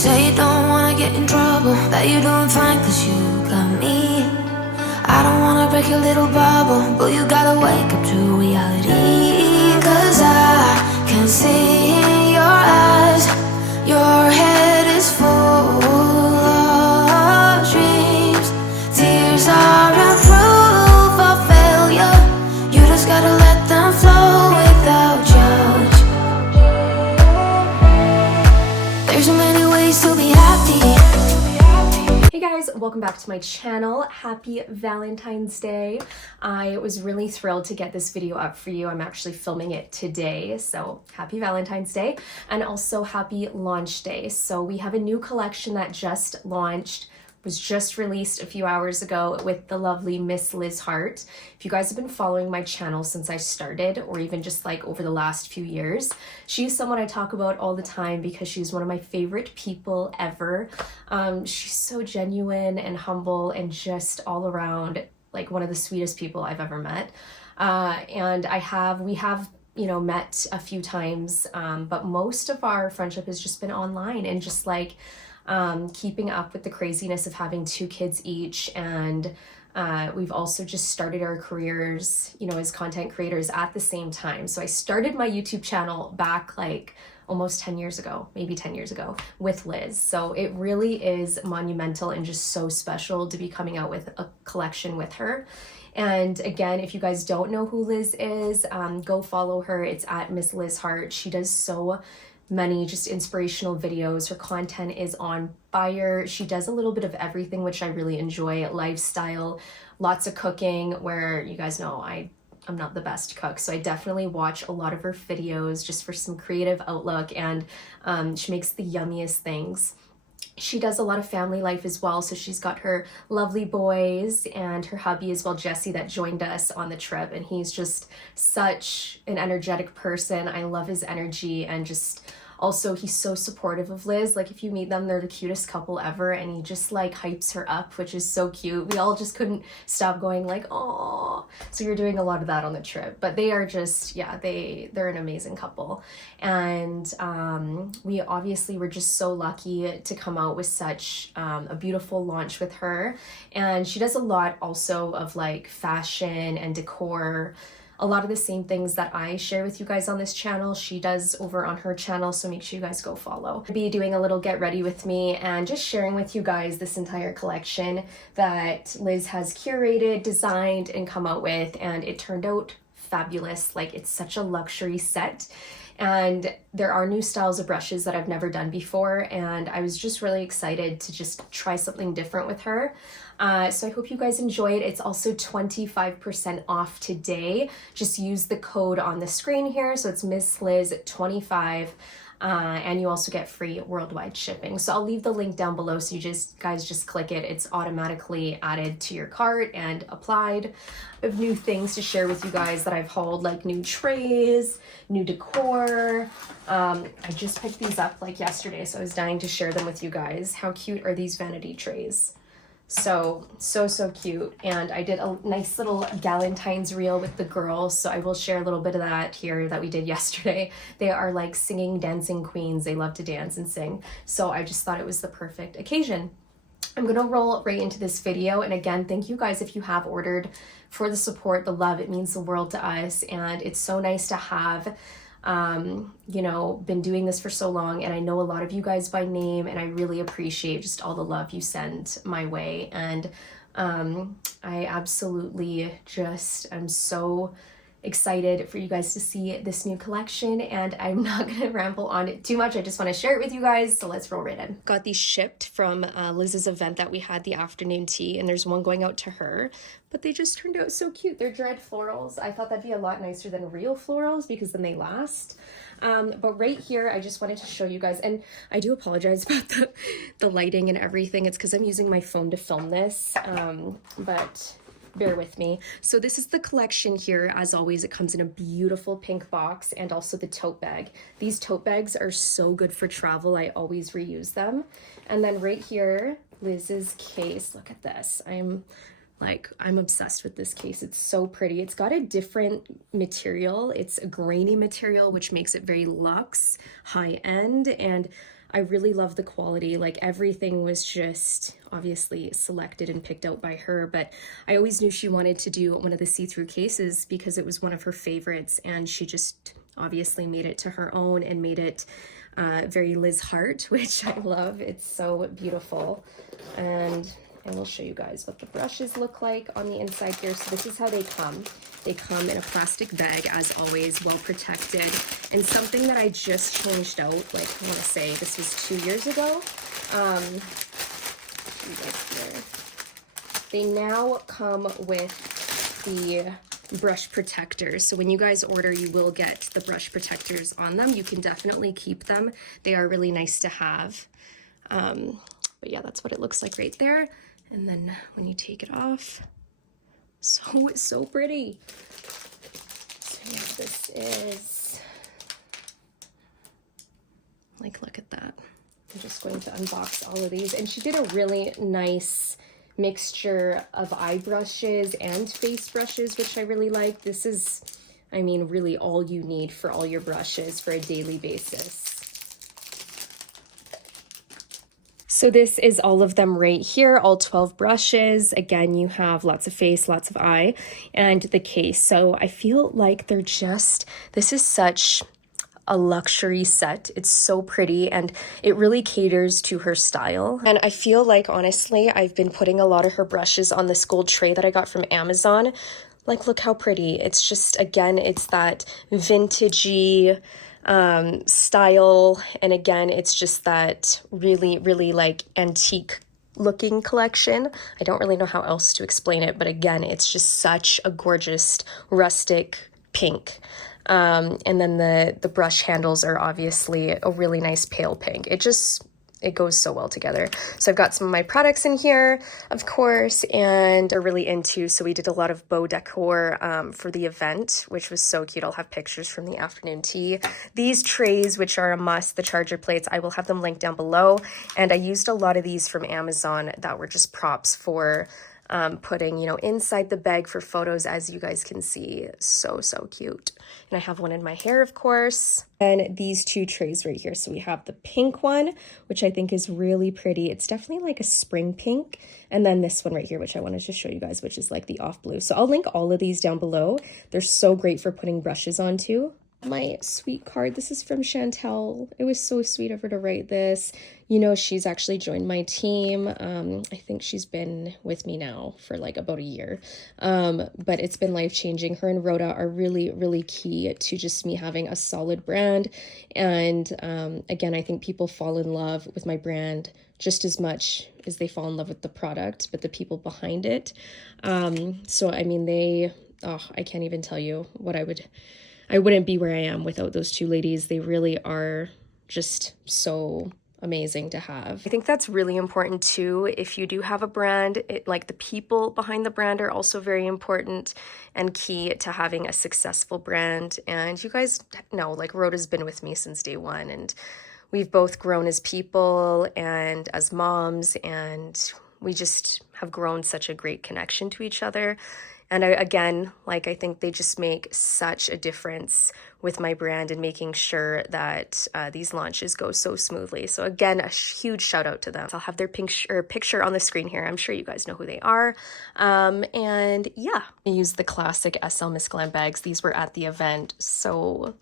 say you don't wanna get in trouble, that you're doing fine cause you got me. I don't wanna break your little bubble, but you gotta wake up to reality. Cause I can see in your eyes, your head is full of dreams. Tears aren't proof of failure, you just gotta let them flow without judge. There's so many ways to be happy. Hey guys, welcome back to my channel. Happy Valentine's Day. I was really thrilled to get this video up for you. I'm actually filming it today, so happy Valentine's Day, and also happy launch day. So we have a new collection that just launched, was just released a few hours ago with the lovely MISSLIZHEART. If you guys have been following my channel since I started, or even just like over the last few years, she's someone I talk about all the time because she's one of my favorite people ever. She's so genuine and humble and just all around like one of the sweetest people I've ever met. And we have you know, met a few times, but most of our friendship has just been online and just like keeping up with the craziness of having 2 kids each. And we've also just started our careers, you know, as content creators at the same time. So I started my YouTube channel back like almost 10 years ago, maybe 10 years ago, with Liz. So it really is monumental and just so special to be coming out with a collection with her. And again, if you guys don't know who Liz is, go follow her. It's at MISSLIZHEART. She does so many just inspirational videos. Her content is on fire. She does a little bit of everything, which I really enjoy. Lifestyle, lots of cooking, where you guys know I'm not the best cook, so I definitely watch a lot of her videos just for some creative outlook, and she makes the yummiest things. She does a lot of family life as well, so she's got her lovely boys and her hubby as well, Jesse, that joined us on the trip, and he's just such an energetic person. I love his energy, and just also he's so supportive of Liz. Like if you meet them, they're the cutest couple ever, and he just like hypes her up, which is so cute. We all just couldn't stop going like, oh. So you're doing a lot of that on the trip, but they are just, yeah, they're an amazing couple. And we obviously were just so lucky to come out with such a beautiful launch with her. And she does a lot also of like fashion and decor, a lot of the same things that I share with you guys on this channel, she does over on her channel, so make sure you guys go follow. I'll be doing a little get ready with me and just sharing with you guys this entire collection that Liz has curated, designed, and come out with, and it turned out fabulous. Like, it's such a luxury set. And there are new styles of brushes that I've never done before, and I was just really excited to just try something different with her. So I hope you guys enjoy it. It's also 25% off today. Just use the code on the screen here. So it's MISSLIZ25. And you also get free worldwide shipping. So I'll leave the link down below, so you guys just click it. It's automatically added to your cart and applied. I have new things to share with you guys that I've hauled, like new trays, new decor. I just picked these up like yesterday, so I was dying to share them with you guys. How cute are these vanity trays? So cute. And I did a nice little Galentine's reel with the girls, so I will share a little bit of that here that we did yesterday. They are like singing, dancing queens. They love to dance and sing, so I just thought it was the perfect occasion. I'm gonna roll right into this video, and again, thank you guys if you have ordered, for the support, the love. It means the world to us, and it's so nice to have you know, been doing this for so long, and I know a lot of you guys by name, and I really appreciate just all the love you send my way. And I absolutely just am so excited for you guys to see this new collection, and I'm not gonna ramble on it too much. I just want to share it with you guys, so let's roll right in. Got these shipped from Liz's event that we had, the afternoon tea, and there's one going out to her, but they just turned out so cute. They're dried florals. I thought that'd be a lot nicer than real florals because then they last. But right here, I just wanted to show you guys, and I do apologize about the lighting and everything. It's because I'm using my phone to film this, but bear with me. So this is the collection here. As always, it comes in a beautiful pink box, and also the tote bag. These tote bags are so good for travel. I always reuse them. And then right here, Liz's case. Look at this. I'm obsessed with this case. It's so pretty. It's got a different material. It's a grainy material, which makes it very luxe, high end, and I really love the quality. Like everything was just obviously selected and picked out by her, but I always knew she wanted to do one of the see-through cases because it was one of her favorites, and she just obviously made it to her own and made it very Liz Heart, which I love. It's so beautiful. And I will show you guys what the brushes look like on the inside here. So this is how they come. They come in a plastic bag, as always, well protected. And something that I just changed out, like I want to say this was 2 years ago. They now come with the brush protectors. So when you guys order, you will get the brush protectors on them. You can definitely keep them. They are really nice to have. But yeah, that's what it looks like right there. And then when you take it off, it's so pretty. So yeah, this is, like, look at that. I'm just going to unbox all of these. And she did a really nice mixture of eye brushes and face brushes, which I really like. This is, I mean, really all you need for all your brushes for a daily basis. So this is all of them right here, all 12 brushes. Again, you have lots of face, lots of eye, and the case. So I feel like they're just, this is such a luxury set. It's so pretty, and it really caters to her style. And I feel like, honestly, I've been putting a lot of her brushes on this gold tray that I got from Amazon. Like, look how pretty. It's just, again, it's that vintagey style, and again, it's just that really like antique looking collection. I don't really know how else to explain it, but again, it's just such a gorgeous rustic pink. And then the brush handles are obviously a really nice pale pink. It goes so well together. So I've got some of my products in here, of course, and are really into, so we did a lot of bow decor for the event, which was so cute. I'll have pictures from the afternoon tea. These trays, which are a must, the charger plates, I will have them linked down below. And I used a lot of these from Amazon that were just props for putting, you know, inside the bag for photos, as you guys can see. So cute. And I have one in my hair, of course. And these two trays right here. So we have the pink one, which I think is really pretty. It's definitely like a spring pink. And then this one right here, which I wanted to show you guys, which is like the off blue. So I'll link all of these down below. They're so great for putting brushes onto. My sweet card, this is from Chantel. It was so sweet of her to write this. You know, she's actually joined my team. I think she's been with me now for like about a year, but it's been life-changing. Her and Rhoda are really key to just me having a solid brand. And again, I think people fall in love with my brand just as much as they fall in love with the product, but the people behind it. So I mean, I can't even tell you what I wouldn't be where I am without those two ladies. They really are just so amazing to have. I think that's really important too. If you do have a brand, like the people behind the brand are also very important and key to having a successful brand. And you guys know, like, Rhoda's been with me since day one, and we've both grown as people and as moms, and we just have grown such a great connection to each other. And again, like, I think they just make such a difference with my brand and making sure that these launches go so smoothly. So again, a huge shout out to them. I'll have their picture on the screen here. I'm sure you guys know who they are. And yeah, I used the classic Slmissglam bags. These were at the event. So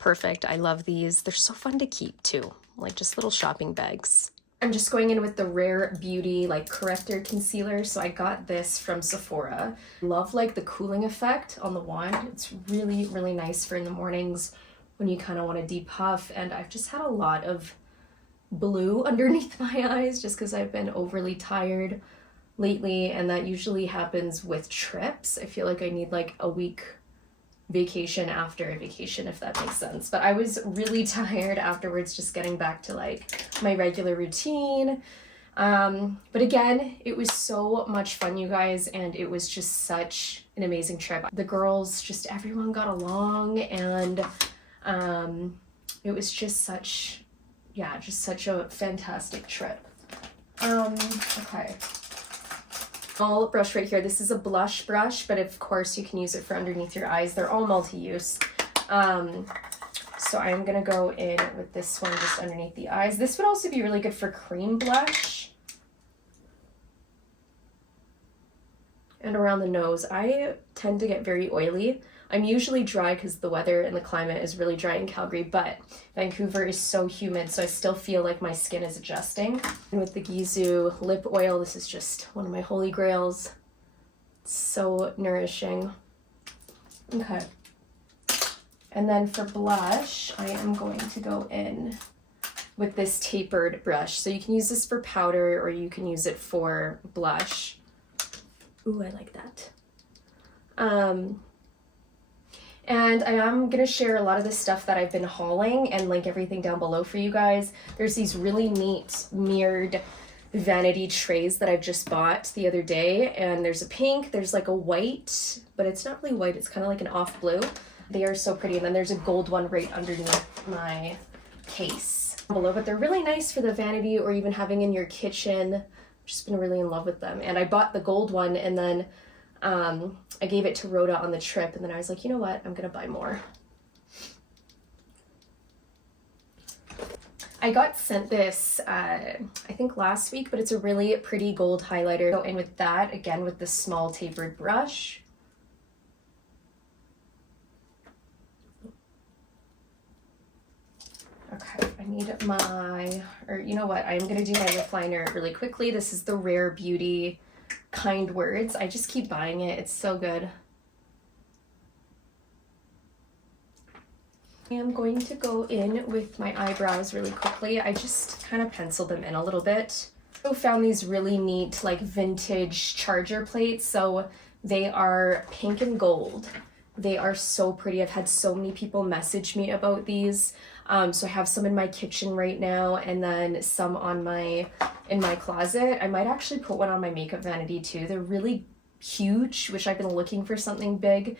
perfect. I love these. They're so fun to keep too, like just little shopping bags. I'm just going in with the Rare Beauty like corrector concealer. So I got this from Sephora. Love like the cooling effect on the wand. It's really nice for in the mornings when you kind of want to depuff. And I've just had a lot of blue underneath my eyes just because I've been overly tired lately, and that usually happens with trips. I feel like I need like a week vacation after a vacation, if that makes sense. But I was really tired afterwards, just getting back to like my regular routine. But again, it was so much fun, you guys, and it was just such an amazing trip. The girls, just everyone got along, and it was just such a fantastic trip. Okay. Small brush right here. This is a blush brush, but of course you can use it for underneath your eyes. They're all multi-use. So So I'm gonna go in with this one just underneath the eyes. This would also be really good for cream blush. And around the nose. I tend to get very oily. I'm usually dry because the weather and the climate is really dry in Calgary, but Vancouver is so humid, so I still feel like my skin is adjusting. And with the Gizu lip oil, this is just one of my holy grails. It's so nourishing. Okay. And then for blush, I am going to go in with this tapered brush. So you can use this for powder or you can use it for blush. Ooh, I like that. And I am going to share a lot of the stuff that I've been hauling and link everything down below for you guys. There's these really neat mirrored vanity trays that I've just bought the other day. And there's a pink, there's like a white, but it's not really white. It's kind of like an off blue. They are so pretty. And then there's a gold one right underneath my case below. But they're really nice for the vanity or even having in your kitchen. I've just been really in love with them. And I bought the gold one and then I gave it to Rhoda on the trip, and then I was like, you know what, I'm gonna buy more. I got sent this, I think last week, but it's a really pretty gold highlighter. Go in with that, again with this small tapered brush. Okay, I need my, or you know what, I'm gonna do my lip liner really quickly. This is the Rare Beauty Kind Words. I just keep buying it. It's so good. I am going to go in with my eyebrows really quickly. I just kind of penciled them in a little bit. I found these really neat like vintage charger plates. So they are pink and gold. They are so pretty. I've had so many people message me about these. So I have some in my kitchen right now and then some on in my closet. I might actually put one on my makeup vanity too. They're really huge, which I've been looking for something big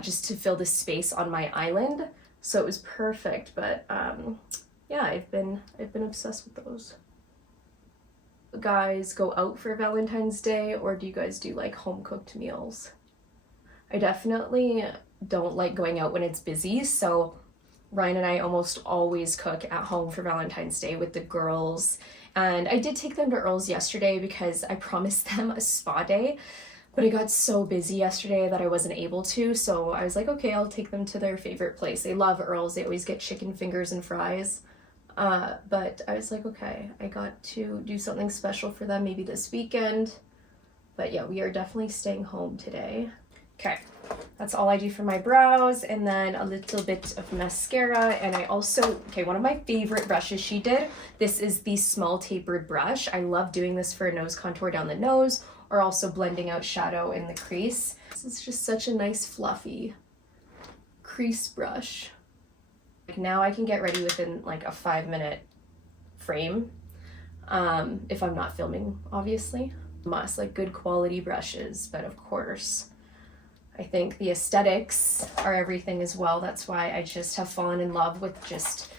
just to fill the space on my island. So it was perfect, but yeah, I've been obsessed with those. You guys go out for Valentine's Day or do you guys do like home cooked meals? I definitely don't like going out when it's busy, so Ryan and I almost always cook at home for Valentine's Day with the girls. And I did take them to Earl's yesterday because I promised them a spa day, but I got so busy yesterday that I wasn't able to. So I was like, okay, I'll take them to their favorite place. They love Earl's. They always get chicken fingers and fries. But I was like, okay, I got to do something special for them maybe this weekend. But yeah, we are definitely staying home today. Okay, that's all I do for my brows, and then a little bit of mascara. And I also, okay, one of my favorite brushes she did, this is the small tapered brush. I love doing this for a nose contour down the nose or also blending out shadow in the crease. This is just such a nice fluffy crease brush. Now I can get ready within like a 5-minute frame if I'm not filming, obviously. Must like good quality brushes, but of course I think the aesthetics are everything as well. That's why I just have fallen in love with just,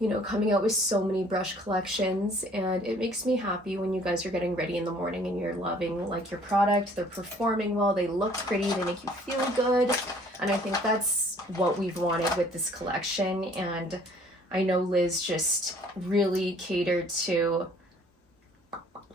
you know, coming out with so many brush collections. And it makes me happy when you guys are getting ready in the morning and you're loving like your product. They're performing well, they look pretty, they make you feel good. And I think that's what we've wanted with this collection. And I know Liz just really catered to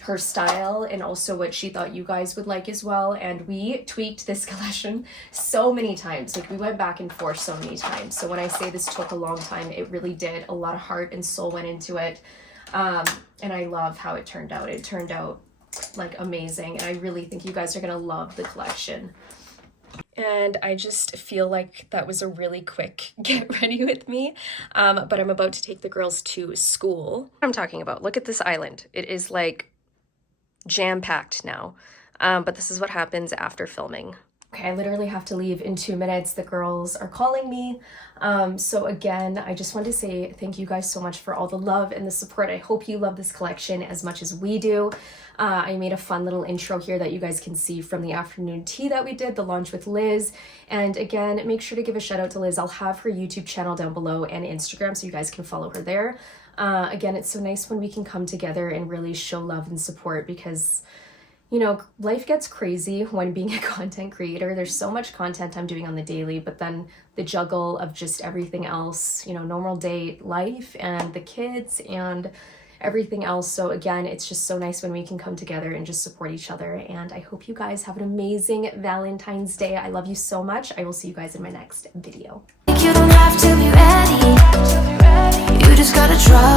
her style and also what she thought you guys would like as well. And we tweaked this collection so many times. Like we went back and forth so many times. So when I say this took a long time, it really did. A lot of heart and soul went into it. And I love how it turned out. It turned out like amazing. And I really think you guys are gonna love the collection. And I just feel like that was a really quick get ready with me. But I'm about to take the girls to school. I'm talking about, look at this island. It is like jam-packed now, but this is what happens after filming. Okay, I literally have to leave in 2 minutes. The girls are calling me. So again, I just want to say thank you guys so much for all the love and the support. I hope you love this collection as much as we do. I made a fun little intro here that you guys can see from the afternoon tea that we did, the launch with Liz. And again, make sure to give a shout out to Liz. I'll have her YouTube channel down below and Instagram so you guys can follow her there. Again, it's so nice when we can come together and really show love and support because, You know, life gets crazy when being a content creator. There's so much content I'm doing on the daily, but then the juggle of just everything else, you know, normal day life and the kids and everything else. So again, it's just so nice when we can come together and just support each other. And I hope you guys have an amazing Valentine's Day. I love you so much. I will see you guys in my next video. You don't have to be ready. You just gotta try.